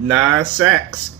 9 sacks.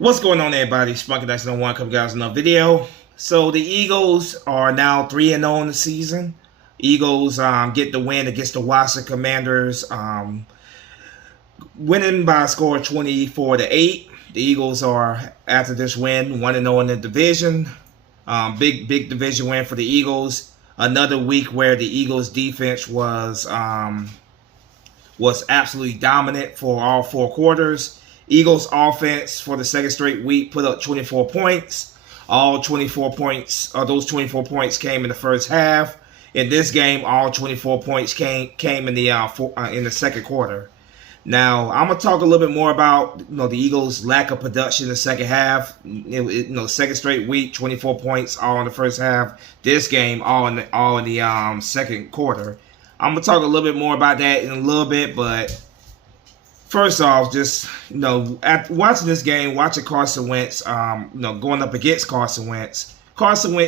What's going on, everybody? Spunky Dice No One coming guys another video. So the Eagles are now 3-0 in the season. Eagles get the win against the Washington Commanders, winning by a score of 24-8. The Eagles are, after this win, 1-0 in the division. Big division win for the Eagles. Another week where the Eagles defense was absolutely dominant for all 4 quarters. Eagles offense for the second straight week put up 24 points. All 24 points, those 24 points came in the first half. In this game, all 24 points came in the second quarter. Now, I'm gonna talk a little bit more about the Eagles' lack of production in the second half. Second straight week, 24 points all in the first half. This game, all in the second quarter. I'm gonna talk a little bit more about that in a little bit, but first off, just after watching this game, watching Carson Wentz, going up against Carson Wentz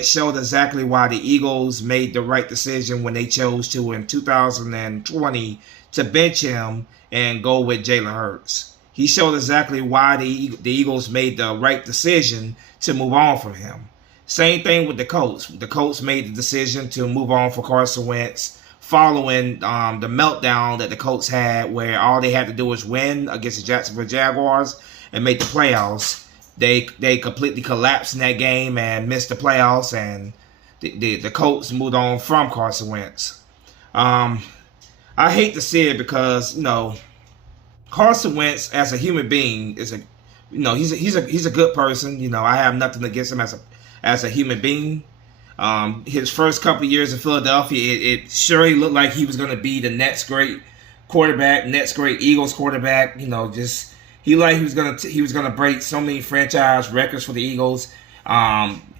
showed exactly why the Eagles made the right decision when they chose to in 2020 to bench him and go with Jalen Hurts. He showed exactly why the Eagles made the right decision to move on from him. Same thing with the Colts. The Colts made the decision to move on for Carson Wentz, following the meltdown that the Colts had, where all they had to do was win against the Jacksonville Jaguars and make the playoffs. They completely collapsed in that game and missed the playoffs, and the Colts moved on from Carson Wentz. I hate to see it because Carson Wentz as a human being is a he's a good person. I have nothing against him as a human being. His first couple of years in Philadelphia, it surely looked like he was going to be the next great quarterback, next great Eagles quarterback. Just he was going to break so many franchise records for the Eagles.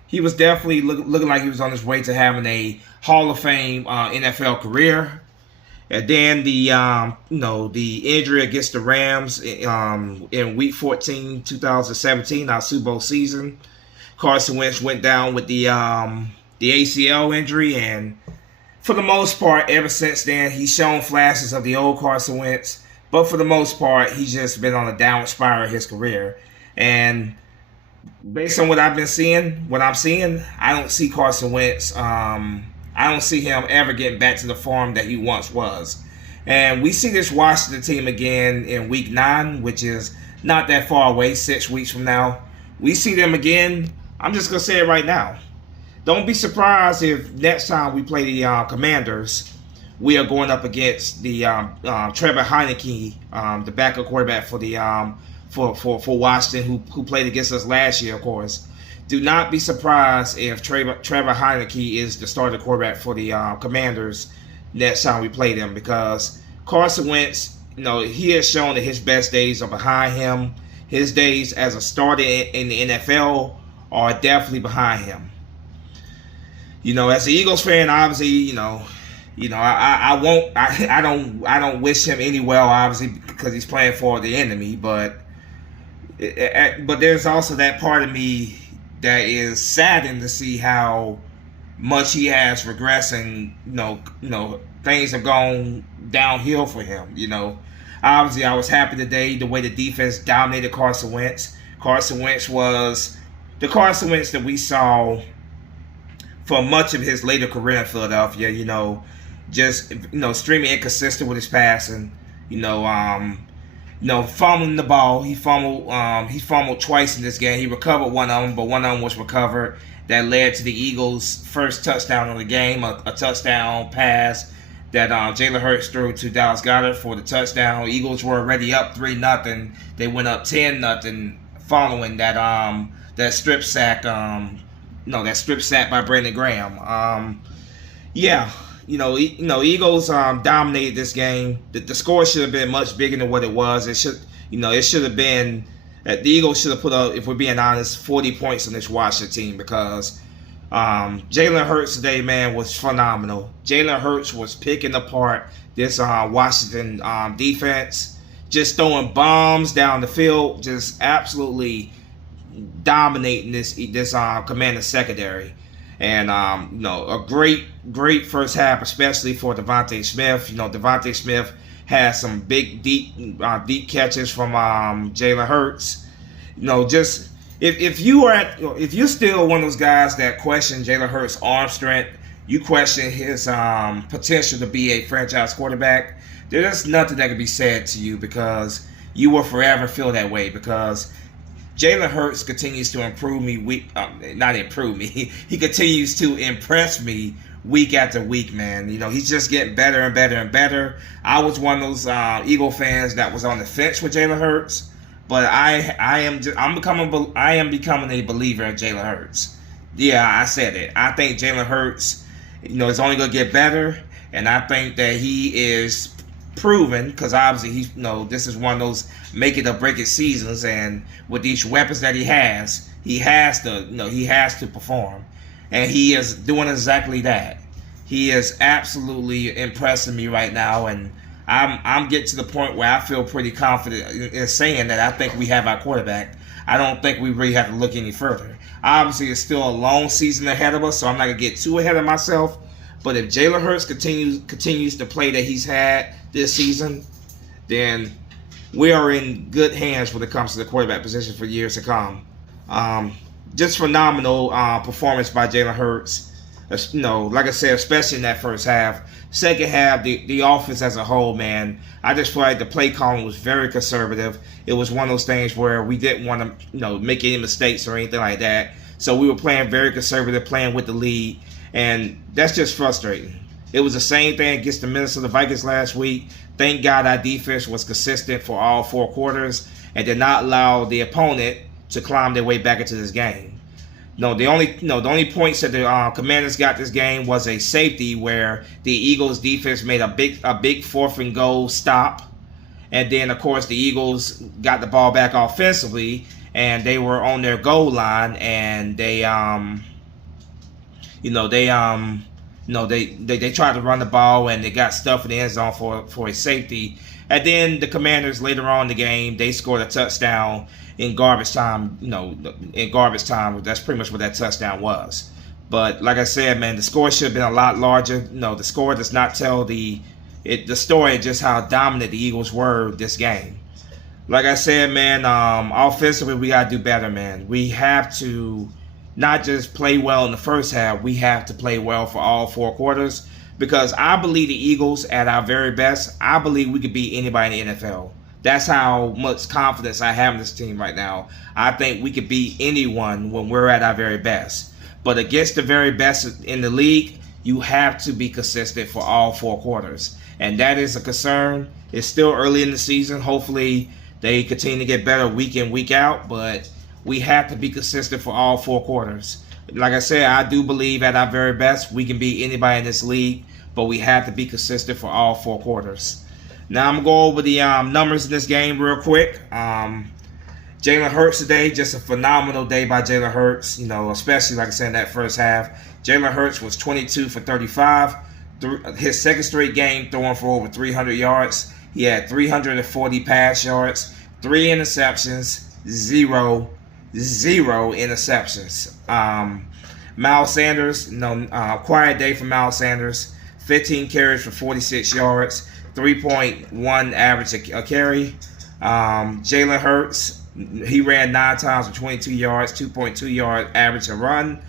He was definitely looking like he was on his way to having a Hall of Fame NFL career. And then the injury against the Rams in Week 14, 2017, our Super Bowl season. Carson Wentz went down with the ACL injury, and for the most part, ever since then, he's shown flashes of the old Carson Wentz. But for the most part, he's just been on a downward spiral in his career. And based on what I'm seeing, I don't see Carson Wentz. I don't see him ever getting back to the form that he once was. And we see this Washington team again in Week 9, which is not that far away, 6 weeks from now. We see them again. I'm just going to say it right now. Don't be surprised if next time we play the Commanders, we are going up against the Trevor Heineke, the backup quarterback for the for Washington, who played against us last year, of course. Do not be surprised if Trevor Heineke is the starting quarterback for the Commanders next time we play them, because Carson Wentz, he has shown that his best days are behind him. His days as a starter in the NFL are definitely behind him. As an Eagles fan, obviously, I don't wish him any well, obviously, because he's playing for the enemy. But there's also that part of me that is saddened to see how much he has regressed, and things have gone downhill for him. Obviously, I was happy today the way the defense dominated Carson Wentz. Carson Wentz was the Carson Wentz that we saw for much of his later career in Philadelphia. Just extremely inconsistent with his passing. Fumbling the ball. He fumbled twice in this game. He recovered one of them, but one of them was recovered. That led to the Eagles' first touchdown of the game, a touchdown pass that Jalen Hurts threw to Dallas Goedert for the touchdown. Eagles were already up 3-0. They went up 10-0 following that strip sack. That strip sack by Brandon Graham. Eagles dominated this game. The score should have been much bigger than what it was. It should have been. The Eagles should have put up, if we're being honest, 40 points on this Washington team, because Jalen Hurts today, man, was phenomenal. Jalen Hurts was picking apart this Washington defense, just throwing bombs down the field, just absolutely dominating this Commander secondary. And a great first half, especially for Devontae Smith. Devontae Smith had some big, deep catches from Jalen Hurts. Just if you're still one of those guys that question Jalen Hurts' arm strength, you question his potential to be a franchise quarterback, there's nothing that can be said to you, because you will forever feel that way, because Jalen Hurts continues to improve me he continues to impress me week after week, man. He's just getting better and better and better. I was one of those Eagle fans that was on the fence with Jalen Hurts, but I am becoming a believer of Jalen Hurts. Yeah, I said it. I think Jalen Hurts, is only going to get better, and I think that he is proven, because obviously this is one of those make it or break it seasons, and with these weapons that he has to perform, and he is doing exactly that. He is absolutely impressing me right now, and I'm getting to the point where I feel pretty confident in saying that I think we have our quarterback. I don't think we really have to look any further. Obviously, it's still a long season ahead of us, so I'm not gonna get too ahead of myself. But if Jalen Hurts continues to play that he's had this season, then we are in good hands when it comes to the quarterback position for years to come. Just phenomenal performance by Jalen Hurts. Like I said, especially in that first half. Second half, the offense as a whole, man, I just feel like the play calling was very conservative. It was one of those things where we didn't want to, make any mistakes or anything like that. So we were playing very conservative, playing with the lead, and that's just frustrating. It was the same thing against the Minnesota Vikings last week. Thank God our defense was consistent for all 4 quarters. and did not allow the opponent to climb their way back into this game. No, the only points that the Commanders got this game was a safety where the Eagles defense made a big 4th and goal stop, and then of course the Eagles got the ball back offensively, and they were on their goal line, and they tried to run the ball, and they got stuff in the end zone for a safety. And then the Commanders later on in the game, they scored a touchdown in garbage time. That's pretty much what that touchdown was. But like I said, man, the score should have been a lot larger. The score does not tell the story of just how dominant the Eagles were this game. Like I said, man, offensively we gotta do better, man. We have to not just play well in the first half, we have to play well for all 4 quarters, because I believe the Eagles at our very best, I believe we could beat anybody in the NFL. That's how much confidence I have in this team right now. I think we could beat anyone when we're at our very best. But against the very best in the league, you have to be consistent for all 4 quarters. And that is a concern. It's still early in the season. Hopefully they continue to get better week in, week out, but we have to be consistent for all 4 quarters. Like I said, I do believe at our very best we can beat anybody in this league, but we have to be consistent for all 4 quarters. Now I'm going to go over the numbers in this game real quick. Jalen Hurts today, just a phenomenal day by Jalen Hurts, especially like I said in that first half. Jalen Hurts was 22 for 35, his second straight game throwing for over 300 yards. He had 340 pass yards, 3 interceptions, 0 interceptions. Miles Sanders, quiet day for Miles Sanders. 15 carries for 46 yards, 3.1 average a carry. Jalen Hurts, he ran 9 times for 22 yards, 2.2 yard average a run.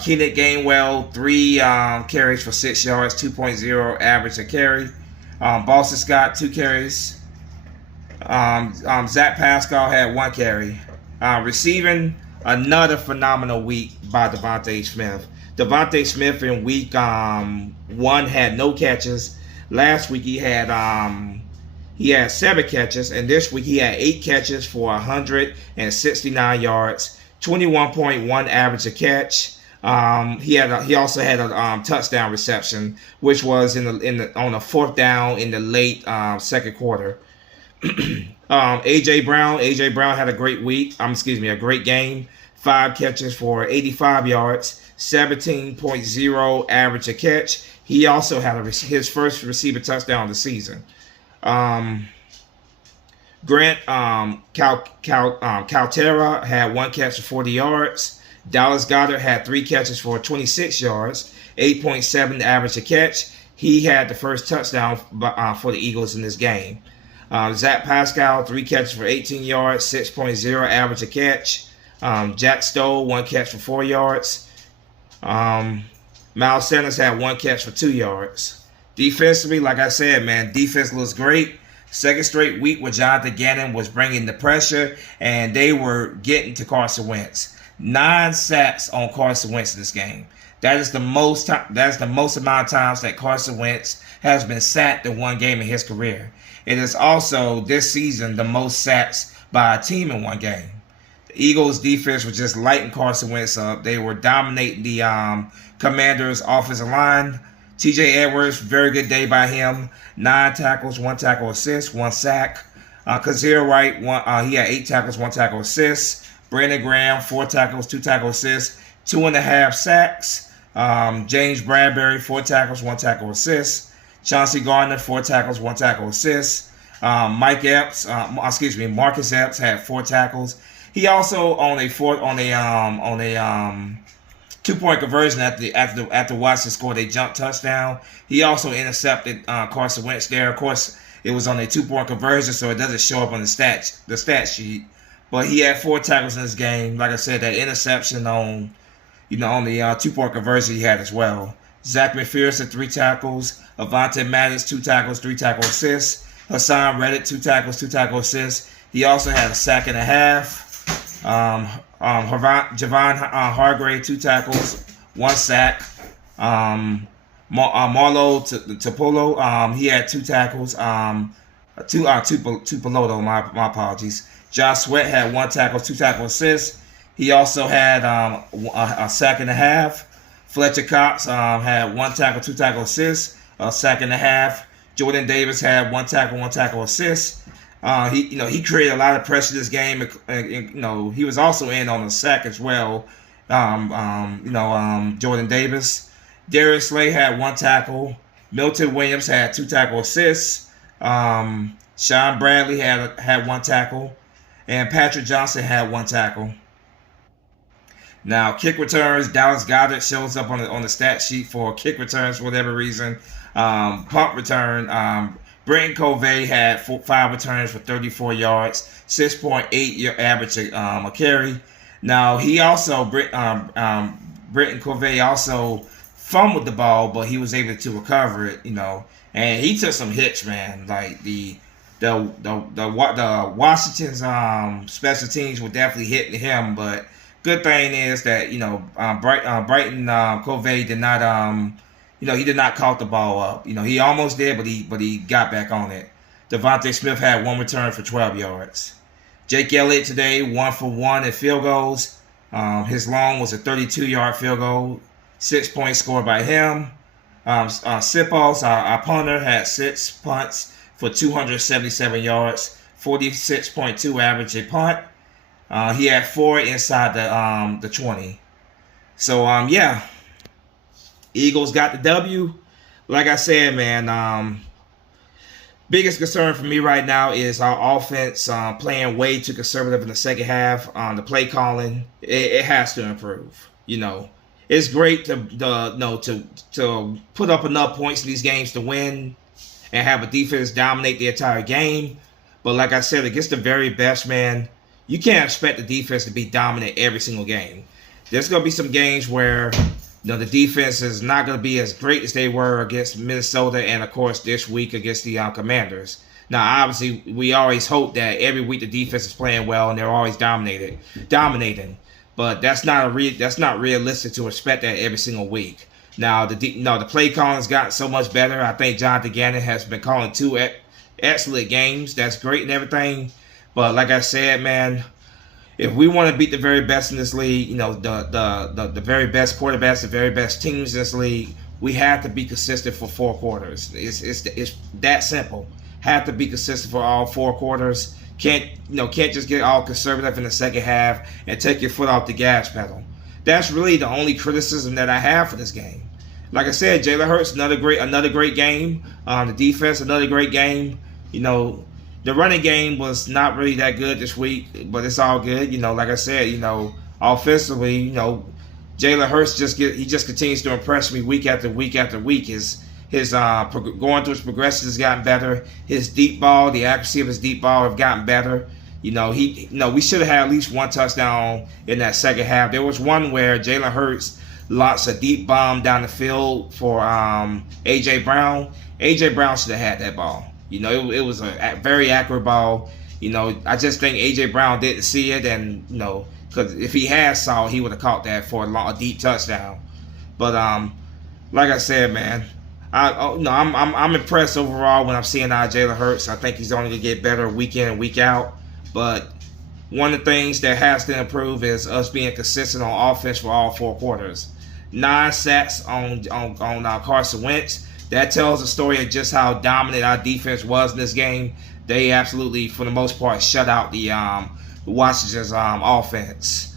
Keenan Gainwell, 3 carries for 6 yards, 2.0 average a carry. Boston Scott, 2 carries. Zach Pascal had 1 carry. Receiving, another phenomenal week by Devontae Smith. Devontae Smith in week 1 had no catches. Last week he had 7 catches, and this week he had 8 catches for 169 yards, 21.1 average a catch. He also had a touchdown reception, which was on a 4th down in the late second quarter. AJ Brown had a great week. A great game. 5 catches for 85 yards, 17.0 average a catch. He also had his first receiver touchdown of the season. Grant Caltera had 1 catch for 40 yards. Dallas Goedert had 3 catches for 26 yards, 8.7 average a catch. He had the first touchdown for the Eagles in this game. Zach Pascal, 3 catches for 18 yards, 6.0 average a catch. Jack Stoll, 1 catch for 4 yards. Miles Sanders had 1 catch for 2 yards. Defensively, like I said, man, defense looks great. Second straight week where Jonathan Gannon was bringing the pressure, and they were getting to Carson Wentz. 9 sacks on Carson Wentz in this game. That's the most amount of times that Carson Wentz has been sacked in one game in his career. It is also this season the most sacks by a team in one game. The Eagles defense was just lighting Carson Wentz up. They were dominating the Commanders' offensive line. TJ Edwards, very good day by him. 9 tackles, 1 tackle assist, 1 sack. Kazir Wright, he had 8 tackles, 1 tackle assist. Brandon Graham, 4 tackles, 2 tackle assists, 2.5 sacks. James Bradbury, 4 tackles, 1 tackle assist. Chauncey Gardner, 4 tackles, 1 tackle assist. Marcus Epps had 4 tackles. He also on a 2-point conversion after Watson scored a jump touchdown. He also intercepted Carson Wentz there. Of course, it was on a 2-point conversion, so it doesn't show up on the stat sheet. But he had 4 tackles in this game. Like I said, that interception on the 2-point conversion he had as well. Zach McPherson, 3 tackles. Avonte Maddox, 2 tackles, 3 tackle assists. Hassan Reddick, 2 tackles, 2 tackle assists. He also had a sack and a half. Javon Hargrave, 2 tackles, 1 sack. Marlo Tupolo, he had 2 tackles. Tupoloto, my apologies. Josh Sweat had 1 tackle, 2 tackle assists. He also had a sack and a half. Fletcher Cox had 1 tackle, 2 tackle assists, a sack and a half. Jordan Davis had 1 tackle, 1 tackle assist. He created a lot of pressure this game. And, he was also in on a sack as well. Jordan Davis. Darius Slay had 1 tackle. Milton Williams had 2 tackle assists. Sean Bradley had 1 tackle. And Patrick Johnson had 1 tackle. Now, kick returns, Dallas Goedert shows up on the stat sheet for kick returns for whatever reason. Punt return, Brenton Covey had 5 returns for 34 yards, 6.8 average a carry. Now, he also, Brenton Covey also fumbled the ball, but he was able to recover it, and he took some hits, man. Like the Washington's special teams were definitely hitting him, but good thing is that Brighton Covey did not he did not cough the ball up. He almost did, but he got back on it. Devontae Smith had 1 return for 12 yards. Jake Elliott today 1 for 1 in field goals. His long was a 32-yard field goal. 6 points scored by him. Sipos, our punter, had 6 punts for 277 yards, 46.2 average a punt. He had 4 inside the 20. So Eagles got the W. Like I said, man, biggest concern for me right now is our offense playing way too conservative in the second half. The play calling, it has to improve. It's great to put up enough points in these games to win and have a defense dominate the entire game. But like I said, against the very best, man, you can't expect the defense to be dominant every single game. There's going to be some games where the defense is not going to be as great as they were against Minnesota and, of course, this week against the Commanders. Now, obviously, we always hope that every week the defense is playing well and they're always dominating. But that's not realistic to expect that every single week. Now, the play calling has gotten so much better. I think Jonathan Gannon has been calling 2 excellent games. That's great and everything. But like I said, man, if we want to beat the very best in this league, the very best quarterbacks, the very best teams in this league, we have to be consistent for 4 quarters. It's that simple. Have to be consistent for all 4 quarters. Can't just get all conservative in the second half and take your foot off the gas pedal. That's really the only criticism that I have for this game. Like I said, Jalen Hurts, another great game. The defense, another great game. The running game was not really that good this week, but it's all good. Like I said, offensively, Jalen Hurts just continues to impress me week after week after week. His going through his progressions has gotten better. His deep ball, the accuracy of his deep ball have gotten better. We should have had at least 1 touchdown in that second half. There was one where Jalen Hurts lost a deep bomb down the field for A.J. Brown. A.J. Brown should have had that ball. It was a very accurate ball. I just think A.J. Brown didn't see it, and because if he had saw it, he would have caught that for a deep touchdown. But like I said, man, I'm impressed overall when I'm seeing Jalen Hurts. I think he's only going to get better week in and week out. But one of the things that has to improve is us being consistent on offense for all 4 quarters. 9 sacks on Carson Wentz. That tells the story of just how dominant our defense was in this game. They absolutely, for the most part, shut out the Washington's offense.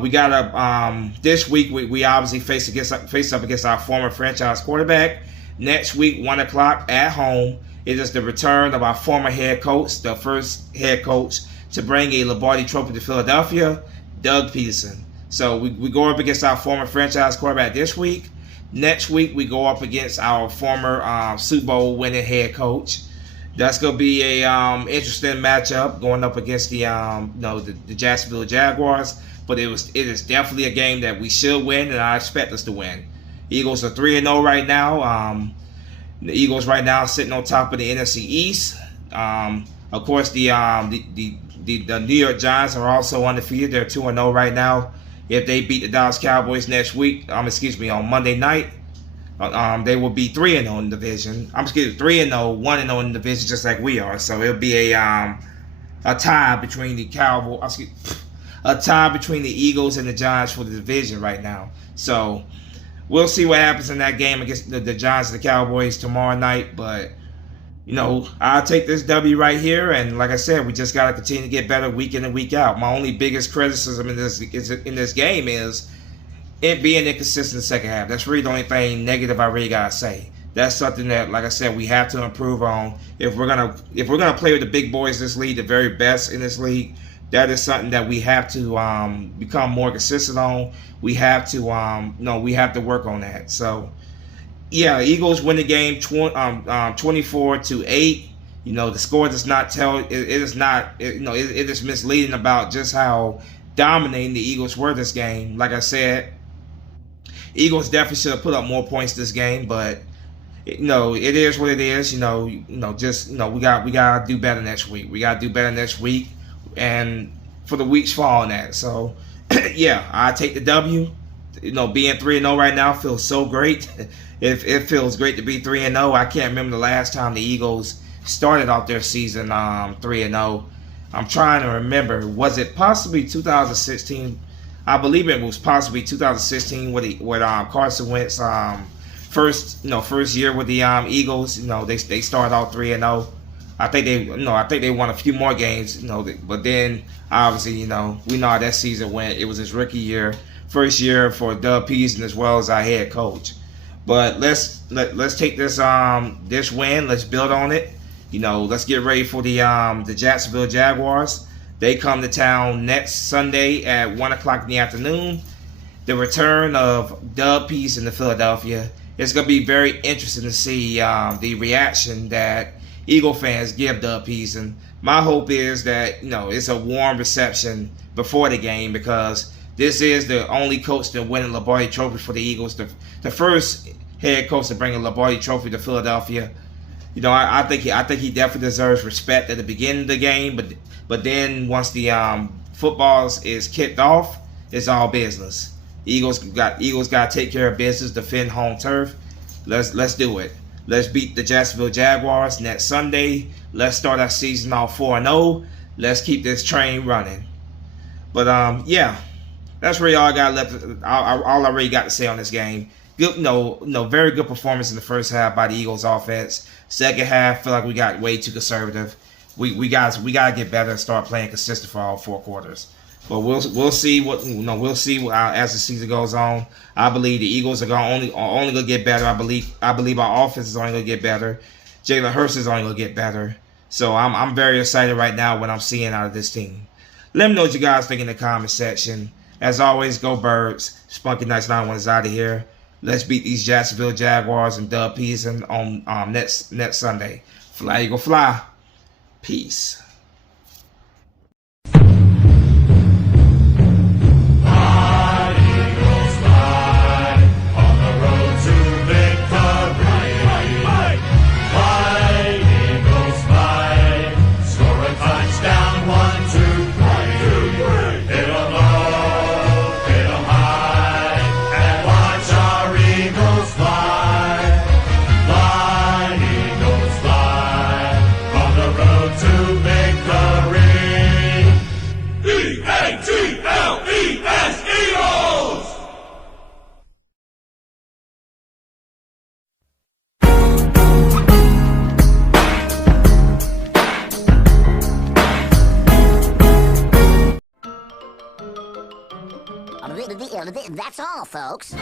We got this week. We obviously face up against our former franchise quarterback. Next week, 1 o'clock at home. It is the return of our former head coach, the first head coach to bring a Lombardi Trophy to Philadelphia, Doug Peterson. So we go up against our former franchise quarterback this week. Next week, we go up against our former Super Bowl winning head coach. That's going to be a interesting matchup going up against the Jacksonville Jaguars. But it is definitely a game that we should win, and I expect us to win. Eagles are 3-0 right now. The Eagles right now sitting on top of the NFC East. Of course, the New York Giants are also undefeated. They're 2-0 right now. If they beat the Dallas Cowboys next week, on Monday night, they will be 3-0 in the division. 3-0, 1-0 in the division, just like we are. So it'll be a a tie between the Cowboys, a tie between the Eagles and the Giants for the division right now. So we'll see what happens in that game against the Giants and the Cowboys tomorrow night. But I'll take this W right here, and like I said, we just gotta continue to get better week in and week out. My only biggest criticism in this game is it being inconsistent in the second half. That's really the only thing negative I really gotta say. That's something that, like I said, we have to improve on if we're gonna play with the big boys in this league, the very best in this league. That is something that we have to become more consistent on. We have to we have to work on that. So yeah, Eagles win the game 24-8. The score does not tell. It is not. It is misleading about just how dominating the Eagles were this game. Like I said, Eagles definitely should have put up more points this game, but it is what it is. We gotta do better next week. We gotta do better next week, and for the weeks following that. So yeah, I take the W. Being 3-0 right now feels so great. It feels great to be 3-0. I can't remember the last time the Eagles started off their season 3-0. I'm trying to remember. Was it possibly 2016? I believe it was possibly 2016 with Carson Wentz first year with the Eagles. They started off 3-0. I think they won a few more games. But then obviously we know how that season went. It was his rookie year. First year for Doug Peterson as well as our head coach. But let's take this win. Let's build on it. Let's get ready for the Jacksonville Jaguars. They come to town next Sunday at 1:00 in the afternoon. The return of Doug Peterson to Philadelphia. It's going to be very interesting to see the reaction that Eagle fans give Doug Peterson. My hope is that it's a warm reception before the game, because this is the only coach to win a Lombardi Trophy for the Eagles, the first head coach to bring a Lombardi Trophy to Philadelphia. I think he definitely deserves respect at the beginning of the game, but then once the football is kicked off, it's all business. Eagles got to take care of business, defend home turf. Let's do it. Let's beat the Jacksonville Jaguars next Sunday. Let's start our season off 4-0. Let's keep this train running. But yeah. That's really all I got left. All I really got to say on this game. Good, very good performance in the first half by the Eagles offense. Second half, feel like we got way too conservative. We gotta get better and start playing consistent for all 4 quarters. But we'll see we'll see as the season goes on. I believe the Eagles are only gonna get better. I believe our offense is only gonna get better. Jalen Hurts is only gonna get better. So I'm very excited right now what I'm seeing out of this team. Let me know what you guys think in the comment section. As always, go Birds. Spunky Nights 91 is out of here. Let's beat these Jacksonville Jaguars and Doug Peterson on next Sunday. Fly, Eagle, fly. Peace. That's all, folks.